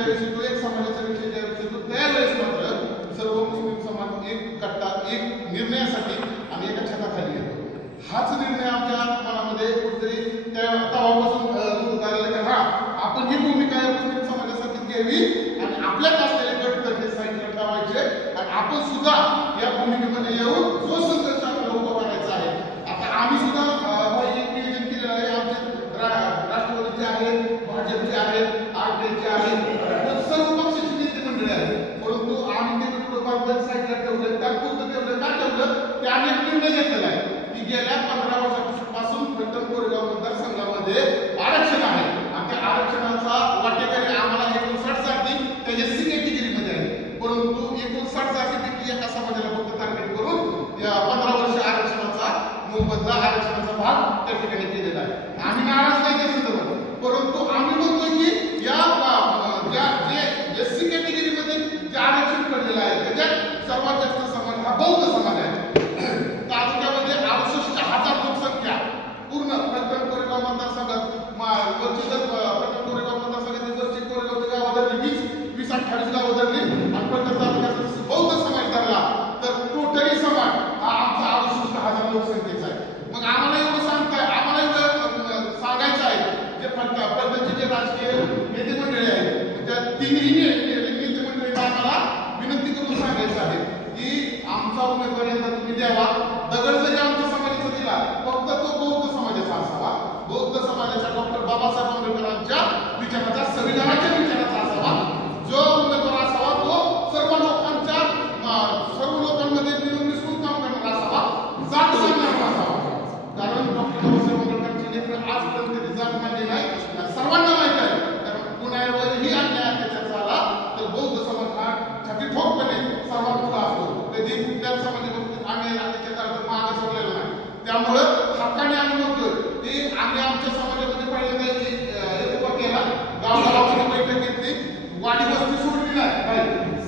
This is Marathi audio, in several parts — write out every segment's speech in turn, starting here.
ज्यावेळेस येतो, एक समाजाचा विषय ज्यावेळेस येतो, त्यावेळेस मात्र सर्व मुस्लिम समाज एक कट्टा एक निर्णयासाठी आणि एका छताखाली येतो. हाच निर्णय आमच्या मनामध्ये कुठेतरी तेव्हापासून झालेला की हा आपण ही भूमिका मुस्लिम समाजासाठी घ्यावी आणि आपल्यात असलेले गट तसे साईडला ठेवायचे आणि आपण सुद्धा या भूमिकेमध्ये येऊन जो संघर्ष आपल्याला उभा करायचा आहे. आता आम्ही सुद्धा एक नियोजन केलेलं आहे. आमचे राष्ट्रवादीचे आहेत, भाजपचे आहेत, आरपीआयचे आहेत, सर्व पक्षाची नेते मंडळी आहेत. परंतु आम्ही ते थोडंफार साईडला ठेवलं, त्यापुरतं ठेवलं. का ठेवलं की आम्ही एक निर्णय घेतलेला आहे की गेल्या 15 वर्षापासून फलटण कोरेगाव मतदारसंघामध्ये आरक्षण आहे आणि त्या आरक्षणाचा वाटेकरी आम्हाला 59 जाती त्या एससी कॅटेगरीमध्ये आहे. परंतु 59 जातीपैकी एका समाजाला फक्त टार्गेट करून या 15 वर्ष आरक्षणाचा मोबदला आरक्षणाचा भाग त्या ठिकाणी केलेला आहे. आम्ही नाराज नाही त्या संदर्भात, परंतु आम्ही म्हणतो की या जे एससी कॅटेगरीमध्ये जे आरक्षण पडलेलं आहे त्याच्यात सर्वात जास्त समाज हा बौद्ध समाज आहे. तालुक्यामध्ये 68,000 लोकसंख्या पूर्ण फलटण कोरेगाव मतदारसंघात फलटण कोरेगाव मतदारसंघातील वरची कोरेगावची गावं धरली 20-28 गावं धरली आणि फलटण तालुक्यात बौद्ध समाज धरला तर टोटली समाज हा आमचा 68,000 लोकसंख्येचा आहे. मग आम्हाला एवढं सांगताय, आम्हाला एवढं सांगायचं आहे जे फलटणचे जे राजकीय नेते मंडळी आहेत त्या तिन्ही नेते मंडळींना आम्हाला विनंती करून सांगायचं आहे की आमचा उमेदवार यंदा तुम्ही द्यावा. दगड जरी आमच्या समाजाचा दिला फक्त तो बौद्ध समाजाचा असावा, बौद्ध समाजाच्या डॉक्टर बाबासाहेब आंबेडकरांच्या विचाराचा, संविधानाच्या विचाराचा असावा. जो उमेदवार असावा तो सर्व लोकांमध्ये मिळून मिसळून काम करणारा असावा, जात मानणारा असावा. कारण डॉक्टर बाबासाहेब आंबेडकरांचे नेतृत्व आजपर्यंत कधी जात मानली नाही, सर्वांना माहिती आहे. कारण कुणावरही अन्याय अत्याचार झाला तर बौद्ध समाज हा छाती ठोकपणे सर्वात पुढे असतो. कधी कुठल्याच समाजाबाबतीत आम्ही अत्याचार मागे सोडलेला नाही. त्यामुळं हक्काने आम्ही म्हणतोय की आम्ही आमच्या समाजामध्ये पहिल्यांदा एक उभा केला, गावागावामध्ये बैठक घेतली, वाडी वस्ती सोडली नाही,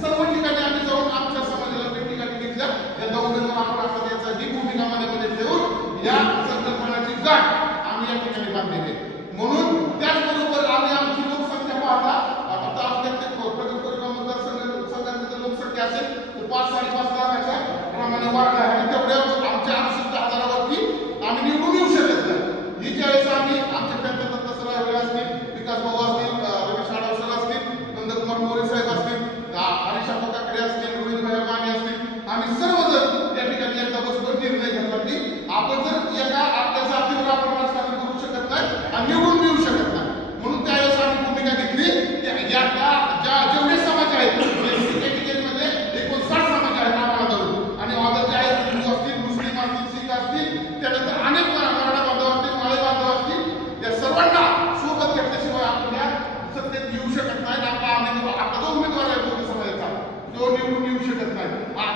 सर्व ठिकाणी आम्ही जाऊन आमच्या समाजाला ठिकाणी घेतल्या. या उमेदवार आपण आता त्याचा ही भूमिका मनामध्ये ठेवून या संकल्पनाची गाठ आम्ही या ठिकाणी बांधलेली. म्हणून त्याचबरोबर आम्ही आमची लोकसंख्या पाहता आता आपल्या फलटण कोरेगाव मतदारसंघाची लोकसंख्या असेल तर 5-5.5 लाखाच्या प्रमाणे वाढ आहे आणि तेवढ्या आमच्या 68,000वरती आम्ही निवडून येऊ शकत नाही. ही ज्यावेळेस आम्ही आमच्या पंचायत सदस्य असतील, विकास भाऊ असतील, रमेश आडवसर असतील, नंदकुमार मोरे साहेब असतील, हरीश काकडे असतील, रोहित भाई माने असतील, आम्ही सर्वजण या ठिकाणी एकदा बसतो निर्णय घेतला की आपण जर एका आपल्या जातीवर आपण राजकारण करू शकत नाही आणि निवडून येऊ शकत नाही. म्हणून त्यावेळेस आम्ही भूमिका घेतली जेवढे समाज आहेत एससी कॅटेगरीमध्ये 59 समाज आहेत आम्हाला धरून आणि ऑर्डर जे आहेत हिंदू असतील, मुस्लिम असतील, शीख असतील, त्यानंतर अनेक मराठा बांधव असतील, माळे बांधव असतील, या सर्वांना सोबत घेतल्याशिवाय आपल्या सत्तेत येऊ शकत नाही. आपला जो उमेदवार आहे बौद्ध समाजाचा तो निवडून येऊ शकत नाही.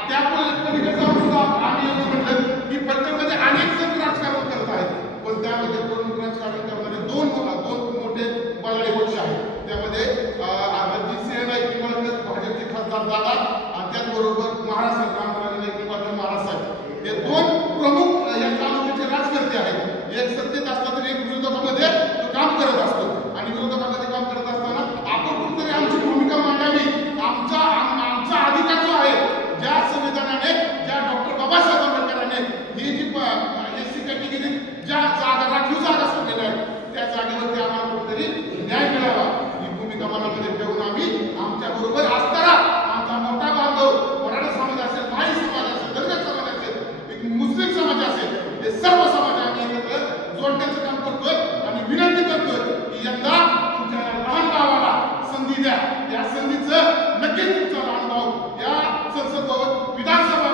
त्यामुळे जाऊन सुद्धा आम्ही असं म्हटलं की फलटणमध्ये अनेक जण राजकारण करत आहेत, पण त्यामध्ये प्रमुख राजकारण करणारे दोन मोठे बलाढ्य पक्ष आहेत. त्यामध्ये रणजित सिंह नाईक निंबाळकर भाजपचे खासदार दादा आणि त्याचबरोबर महाराष्ट्र रामराजे नाईक निंबाळकर महाराष्ट्र हे दोन प्रमुख या तालुक्याचे राजकर्ते आहेत. एक सत्तेत असला तरी एक विरोधकामध्ये तो काम करत असतो आणि विरोधकामध्ये काम करत असताना आपण कुठेतरी आमची भूमिका मांडावी. आमचा अधिकार जो आहे ज्या संविधानाने, ज्या डॉक्टर बाबासाहेब आंबेडकरांनी ही जी एससी कॅटेगरीत ज्या जागा राखीव जागा सोडलेल्या आहेत त्या जागेवरती आम्हाला कुठेतरी न्याय मिळावा ही भूमिका मनामध्ये ठेवून आम्ही आमच्या बरोबर असताना आमचा मोठा बांधव मराठा समाज असेल, माळी समाज असेल, दलित समाज असेल, मुस्लिम समाज असेल, हे सर्व समाज आम्ही एकत्र जोडण्याचं काम करतोय आणि विनंती करतोय की यंदा तुमच्या लहान गावाला संधी द्या. या संधीचं नक्कीच तुमचा अनुभव या संसद भवन विधानसभा